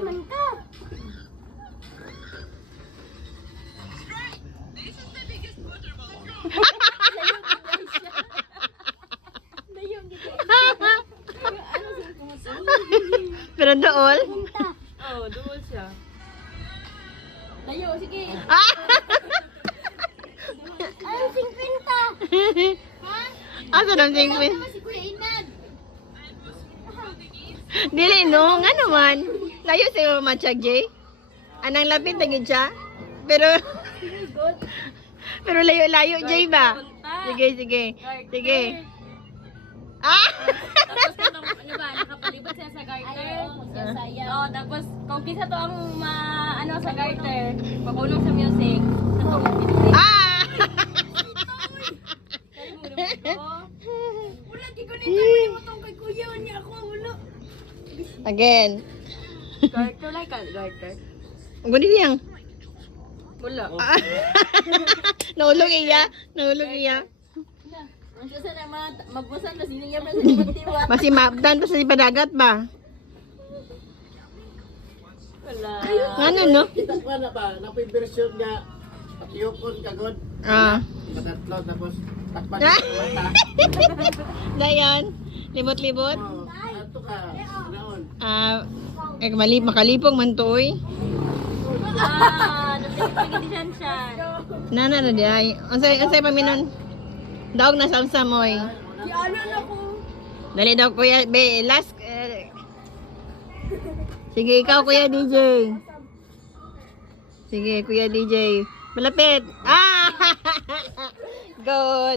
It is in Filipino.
man ka. Pero dool. Oo, duwal siya. Layo, sige. Ah! Ay, 50. Ha? Asa nang singpin? Naman si Kuya Inad. Dili no, nga naman. Layo sa matchag Jay. Anang lapit na gid siya. Pero pero layo-layo Jay ba? Sige, sige. Sige. Ah! Tapos katong, ano ba, nakapalibot siya sa garter. Oo, tapos kung kisa to ang ano sa garter, pakulong sa music, natulog dito. Ah! Kaya mo dito. Wala, di ko nito mo tong kay Kuya niya ako. Wala. Again. Garter like ka, garter. Guni diyang. Wala. Ah. Nahulog iya. Nahulog iya. Ang kasi na magbusan na sinigyan na sa ibang Masi mapdan pa sa padagat ba? Wala. Ano no? Kita pa na ba? Napoy version nga patiyokon kagod. Ah. Patatlo tapos takpan Ah. ng mata. Dayan. Libot-libot. Oh, ato ka. Naon. Ah, makalipong man to oy. Natigitigan siya. Nana na di ay. Unsay paminon? Daog na samsa moy. Si ano na ko. Dali daw kuya, be last. Sige ikaw kuya DJ. Sige kuya DJ. Malapit. Ah! Good.